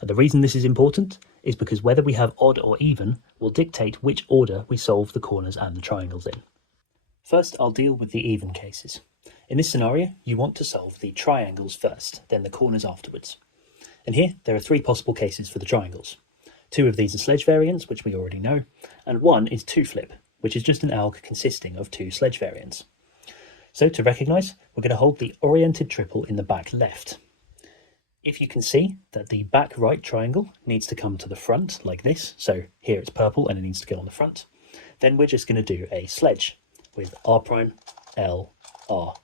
And the reason this is important is because whether we have odd or even will dictate which order we solve the corners and the triangles in. First, I'll deal with the even cases. In this scenario, you want to solve the triangles first, then the corners afterwards. And here, there are 3 possible cases for the triangles. 2 of these are sledge variants, which we already know, and 1 is 2-flip, which is just an alg consisting of 2 sledge variants. So to recognise, we're going to hold the oriented triple in the back left. If you can see that the back right triangle needs to come to the front like this, so here it's purple and it needs to go on the front, then we're just going to do a sledge with R prime, L, R,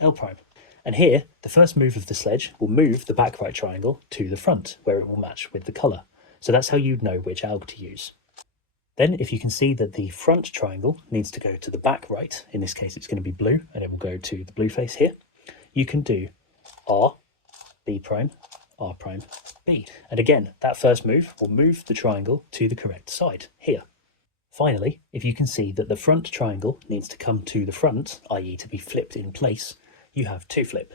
L prime. And here, the first move of the sledge will move the back right triangle to the front, where it will match with the colour. So that's how you'd know which alg to use. Then, if you can see that the front triangle needs to go to the back right, in this case it's going to be blue, and it will go to the blue face here, you can do R, B prime, R prime, B. And again, that first move will move the triangle to the correct side, here. Finally, if you can see that the front triangle needs to come to the front, i.e. to be flipped in place, you have 2-flip.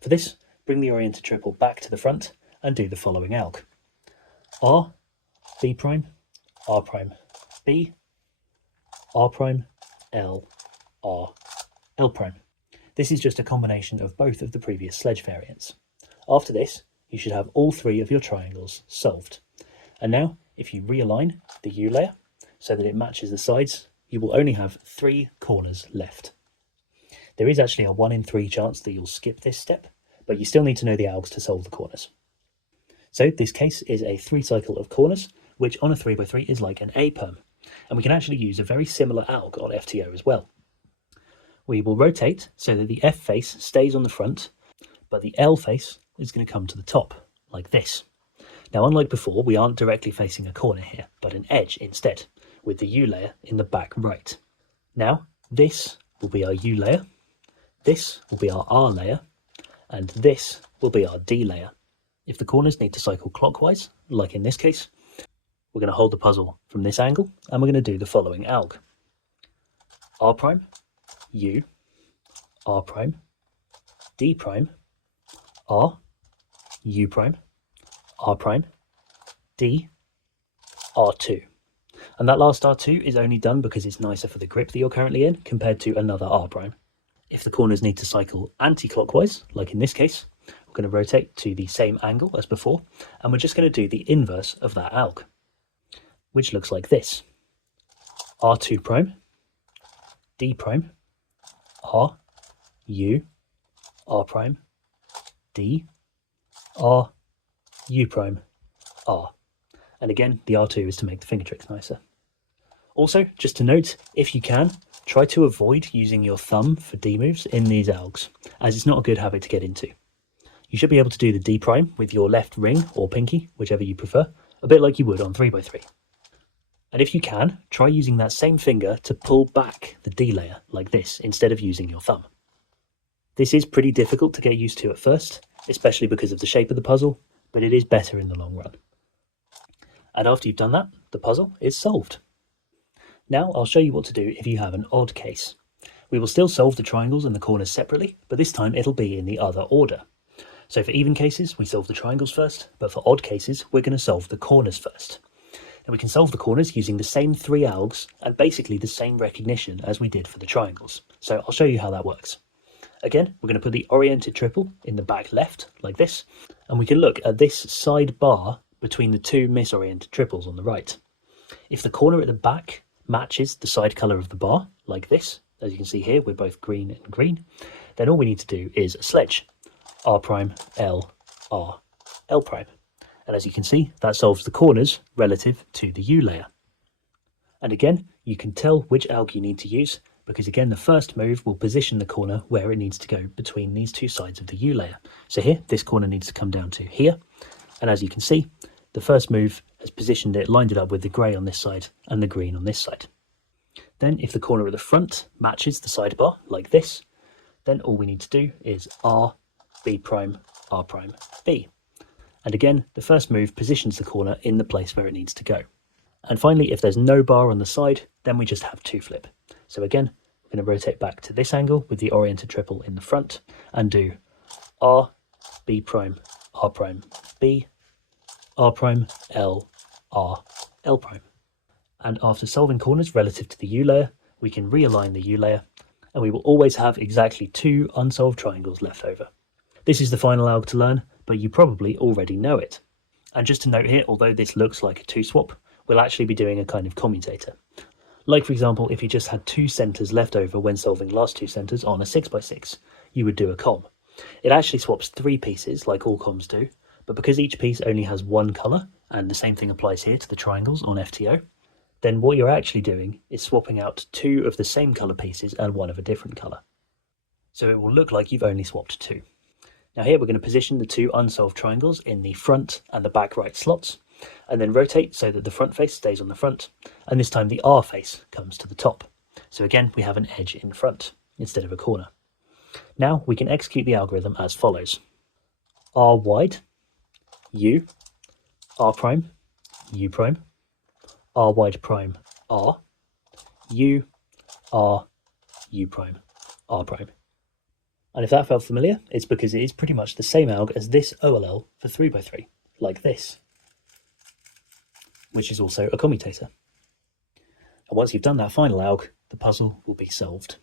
For this, bring the oriented triple back to the front and do the following alg. R, B prime, R prime, B, R prime, L, R, L prime. This is just a combination of both of the previous sledge variants. After this, you should have all 3 of your triangles solved. And now, if you realign the U layer so that it matches the sides, you will only have 3 corners left. There is actually a 1 in 3 chance that you'll skip this step, but you still need to know the algs to solve the corners. So this case is a 3 cycle of corners, which on a 3x3 is like an A-perm, and we can actually use a very similar alg on FTO as well. We will rotate so that the F face stays on the front, but the L face is going to come to the top, like this. Now, unlike before, we aren't directly facing a corner here, but an edge instead, with the U layer in the back right. Now, this will be our U layer, this will be our R layer, and this will be our D layer. If the corners need to cycle clockwise, like in this case, we're going to hold the puzzle from this angle, and we're going to do the following alg. R prime, U, R prime, D prime, R, U prime, R prime, D, R2. And that last R2 is only done because it's nicer for the grip that you're currently in compared to another R prime. If the corners need to cycle anti-clockwise, like in this case, we're going to rotate to the same angle as before, and we're just going to do the inverse of that alg, which looks like this. R2 prime, D prime, R, U, R prime, D, R, U prime, R. And again, the R2 is to make the finger tricks nicer. Also, just to note, if you can, try to avoid using your thumb for D moves in these algs, as it's not a good habit to get into. You should be able to do the D prime with your left ring or pinky, whichever you prefer, a bit like you would on 3x3. And if you can, try using that same finger to pull back the D layer like this, instead of using your thumb. This is pretty difficult to get used to at first, especially because of the shape of the puzzle, but it is better in the long run. And after you've done that, the puzzle is solved. Now I'll show you what to do if you have an odd case. We will still solve the triangles and the corners separately, but this time it'll be in the other order. So for even cases, we solve the triangles first, but for odd cases, we're going to solve the corners first. And we can solve the corners using the same 3 algs and basically the same recognition as we did for the triangles. So I'll show you how that works. Again, we're going to put the oriented triple in the back left, like this, and we can look at this side bar between the 2 misoriented triples on the right. If the corner at the back matches the side colour of the bar, like this, as you can see here, we're both green and green, then all we need to do is a sledge, R prime, L, R, L prime. And as you can see, that solves the corners relative to the U layer. And again, you can tell which alg you need to use, because again, the first move will position the corner where it needs to go between these 2 sides of the U layer. So here, this corner needs to come down to here. And as you can see, the first move has positioned it, lined it up with the grey on this side and the green on this side. Then if the corner at the front matches the sidebar, like this, then all we need to do is R, B prime, R prime, B. And again, the first move positions the corner in the place where it needs to go. And finally, if there's no bar on the side, then we just have 2 flip. So again, we're going to rotate back to this angle with the oriented triple in the front and do R, B prime, R prime, B, R prime, L, R, L prime. And after solving corners relative to the U layer, we can realign the U layer, and we will always have exactly 2 unsolved triangles left over. This is the final alg to learn, but you probably already know it. And just to note here, although this looks like a 2 swap, we'll actually be doing a kind of commutator. Like for example, if you just had 2 centres left over when solving last 2 centres on a 6x6, you would do a comm. It actually swaps 3 pieces like all comms do, but because each piece only has 1 colour, and the same thing applies here to the triangles on FTO, then what you're actually doing is swapping out 2 of the same colour pieces and 1 of a different colour. So it will look like you've only swapped 2. Now here we're going to position the 2 unsolved triangles in the front and the back right slots, and then rotate so that the front face stays on the front, and this time the R face comes to the top. So again, we have an edge in front instead of a corner. Now we can execute the algorithm as follows. R wide, U, R prime, U prime, R wide prime, R, U, R, U prime, R prime. And if that felt familiar, it's because it is pretty much the same alg as this OLL for 3x3, like this, which is also a commutator. And once you've done that final alg, the puzzle will be solved.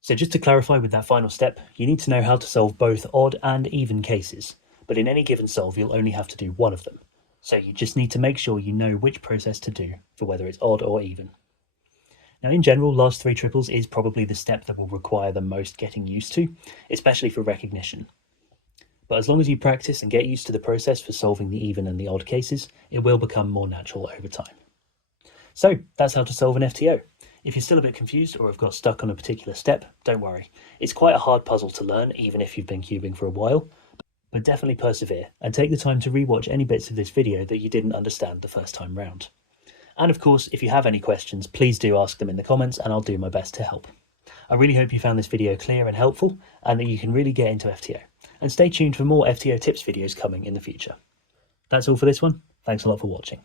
So just to clarify with that final step, you need to know how to solve both odd and even cases, but in any given solve you'll only have to do one of them. So you just need to make sure you know which process to do for whether it's odd or even. Now in general, last 3 triples is probably the step that will require the most getting used to, especially for recognition. But as long as you practice and get used to the process for solving the even and the odd cases, it will become more natural over time. So that's how to solve an FTO. If you're still a bit confused or have got stuck on a particular step, don't worry. It's quite a hard puzzle to learn even if you've been cubing for a while, but definitely persevere and take the time to rewatch any bits of this video that you didn't understand the first time round. And of course, if you have any questions, please do ask them in the comments and I'll do my best to help. I really hope you found this video clear and helpful and that you can really get into FTO. And stay tuned for more FTO tips videos coming in the future. That's all for this one. Thanks a lot for watching.